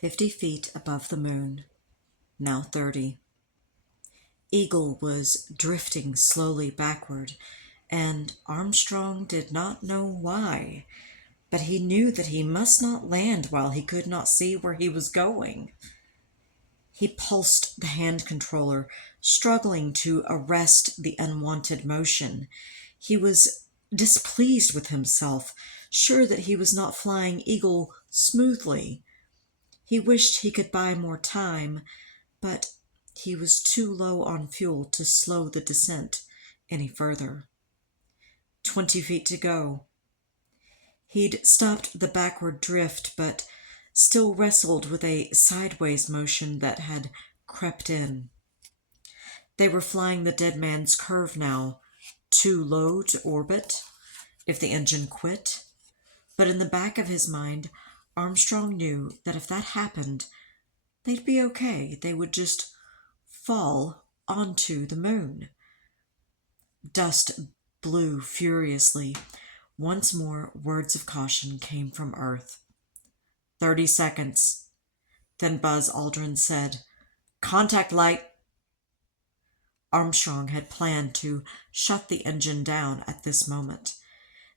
50 feet above the moon, now 30. Eagle was drifting slowly backward, and Armstrong did not know why, but he knew that he must not land while he could not see where he was going. He pulsed the hand controller, struggling to arrest the unwanted motion. He was displeased with himself, sure that he was not flying Eagle smoothly. He wished he could buy more time, but he was too low on fuel to slow the descent any further. 20 feet to go. He'd stopped the backward drift, but still wrestled with a sideways motion that had crept in. They were flying the dead man's curve now, too low to orbit if the engine quit. But in the back of his mind, Armstrong knew that if that happened, they'd be okay. They would just fall onto the moon. Dust blew furiously. Once more, words of caution came from Earth. 30 seconds. Then Buzz Aldrin said, "Contact light." Armstrong had planned to shut the engine down at this moment.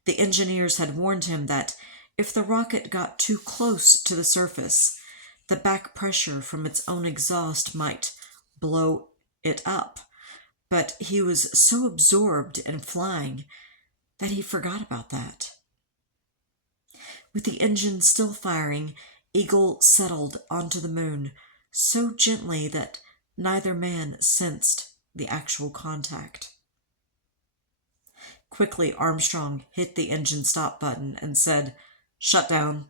The engineers had warned him that if the rocket got too close to the surface, the back pressure from its own exhaust might blow it up. But he was so absorbed in flying that he forgot about that. With the engine still firing, Eagle settled onto the moon so gently that neither man sensed the actual contact. Quickly, Armstrong hit the engine stop button and said, "Shut down."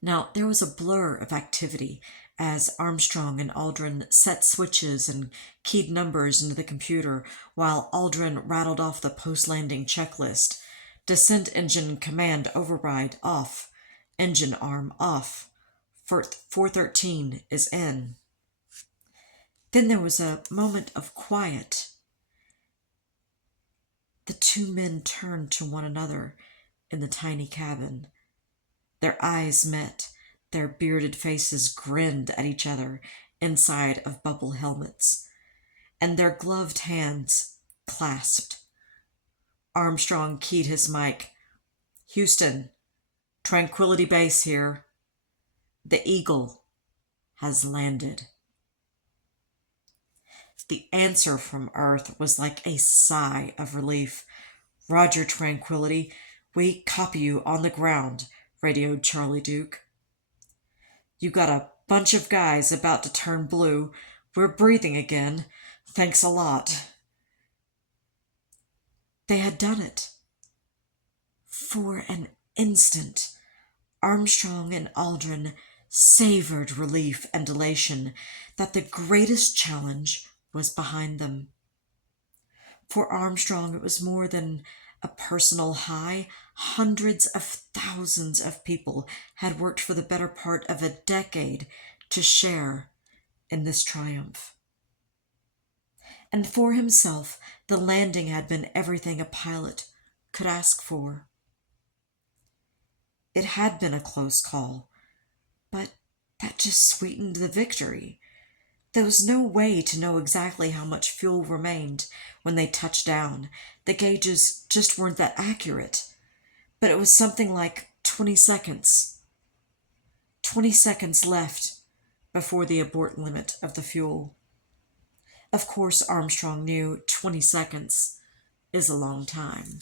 Now, there was a blur of activity as Armstrong and Aldrin set switches and keyed numbers into the computer while Aldrin rattled off the post-landing checklist. Descent engine command override off. Engine arm off. 413 is in. Then there was a moment of quiet. The two men turned to one another in the tiny cabin. Their eyes met. Their bearded faces grinned at each other inside of bubble helmets, and their gloved hands clasped. Armstrong keyed his mic. "Houston, Tranquility Base here. The Eagle has landed." The answer from Earth was like a sigh of relief. "Roger, Tranquility. We copy you on the ground," radioed Charlie Duke. "You got a bunch of guys about to turn blue. We're breathing again. Thanks a lot." They had done it. For an instant, Armstrong and Aldrin savored relief and elation that the greatest challenge was behind them. For Armstrong, it was more than a personal high. Hundreds of thousands of people had worked for the better part of a decade to share in this triumph. And for himself, the landing had been everything a pilot could ask for. It had been a close call, but that just sweetened the victory. There was no way to know exactly how much fuel remained when they touched down. The gauges just weren't that accurate. But it was something like 20 seconds. 20 seconds left before the abort limit of the fuel. Of course, Armstrong knew 20 seconds is a long time.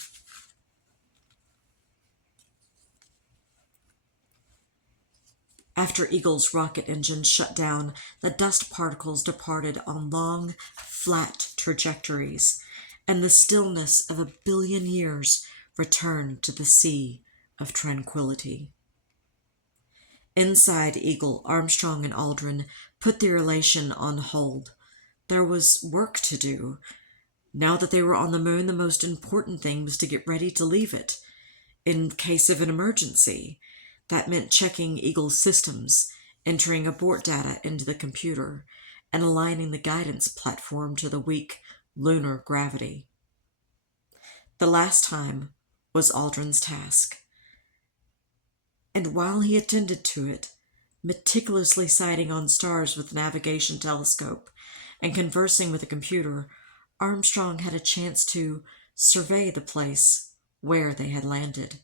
After Eagle's rocket engine shut down, the dust particles departed on long, flat trajectories, and the stillness of 1 billion years returned to the sea of tranquility. Inside Eagle, Armstrong and Aldrin put their elation on hold. There was work to do. Now that they were on the moon, the most important thing was to get ready to leave it, in case of an emergency. That meant checking Eagle's systems, entering abort data into the computer, and aligning the guidance platform to the weak lunar gravity. The last time was Aldrin's task. And while he attended to it, meticulously sighting on stars with the navigation telescope and conversing with a computer, Armstrong had a chance to survey the place where they had landed.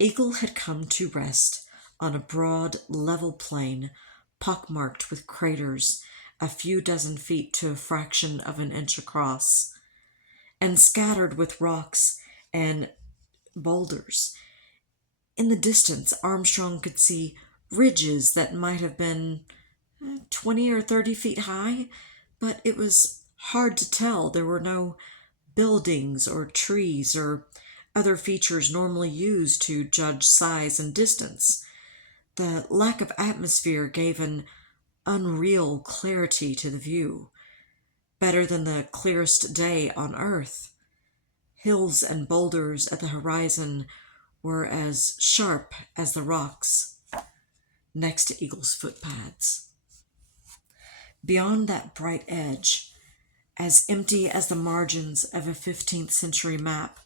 Eagle had come to rest on a broad, level plain, pockmarked with craters a few dozen feet to a fraction of an inch across, and scattered with rocks and boulders. In the distance, Armstrong could see ridges that might have been 20 or 30 feet high, but it was hard to tell. There were no buildings or trees or other features normally used to judge size and distance. The lack of atmosphere gave an unreal clarity to the view, better than the clearest day on Earth. Hills and boulders at the horizon were as sharp as the rocks next to Eagle's footpads. Beyond that bright edge, as empty as the margins of a 15th century map,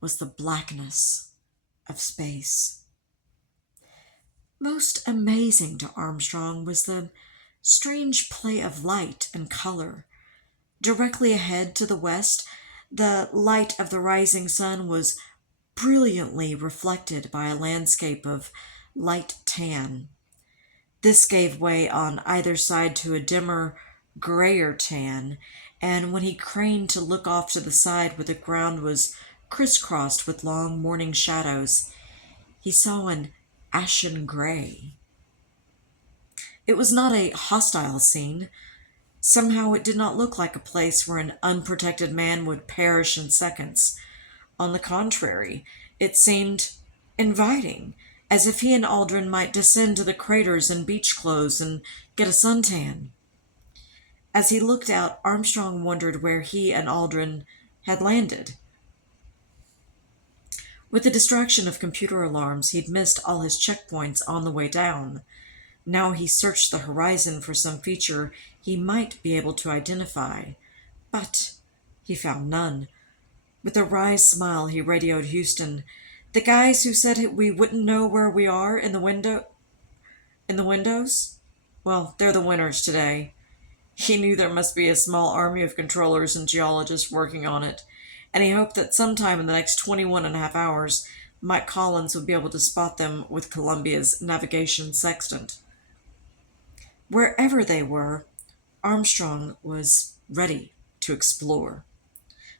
was the blackness of space. Most amazing to Armstrong was the strange play of light and color. Directly ahead to the west, the light of the rising sun was brilliantly reflected by a landscape of light tan. This gave way on either side to a dimmer, grayer tan, and when he craned to look off to the side where the ground was crisscrossed with long morning shadows, he saw an ashen gray. It was not a hostile scene. Somehow it did not look like a place where an unprotected man would perish in seconds. On the contrary, it seemed inviting, as if he and Aldrin might descend to the craters in beach clothes and get a suntan. As he looked out, Armstrong wondered where he and Aldrin had landed. With the distraction of computer alarms, he'd missed all his checkpoints on the way down. Now he searched the horizon for some feature he might be able to identify, but he found none. With a wry smile, he radioed Houston. "The guys who said we wouldn't know where we are in the windows? Well, they're the winners today." He knew there must be a small army of controllers and geologists working on it, and he hoped that sometime in the next 21 and a half hours, Mike Collins would be able to spot them with Columbia's navigation sextant. Wherever they were, Armstrong was ready to explore.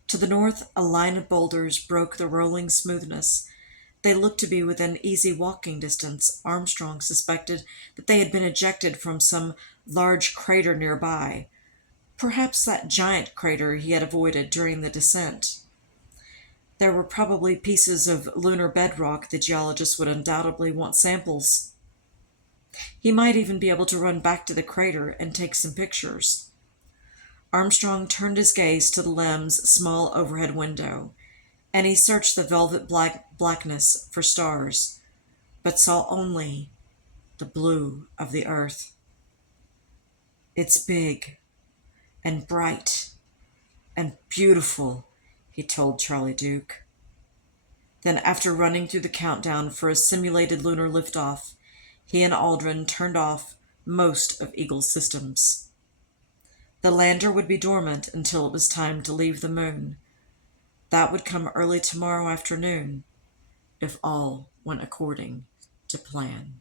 To the north, a line of boulders broke the rolling smoothness. They looked to be within easy walking distance. Armstrong suspected that they had been ejected from some large crater nearby, perhaps that giant crater he had avoided during the descent. There were probably pieces of lunar bedrock the geologists would undoubtedly want samples. He might even be able to run back to the crater and take some pictures. Armstrong turned his gaze to the LEM's small overhead window, and he searched the velvet blackness for stars, but saw only the blue of the earth. "It's big and bright and beautiful," he told Charlie Duke. Then, after running through the countdown for a simulated lunar liftoff, he and Aldrin turned off most of Eagle's systems. The lander would be dormant until it was time to leave the moon. That would come early tomorrow afternoon, if all went according to plan.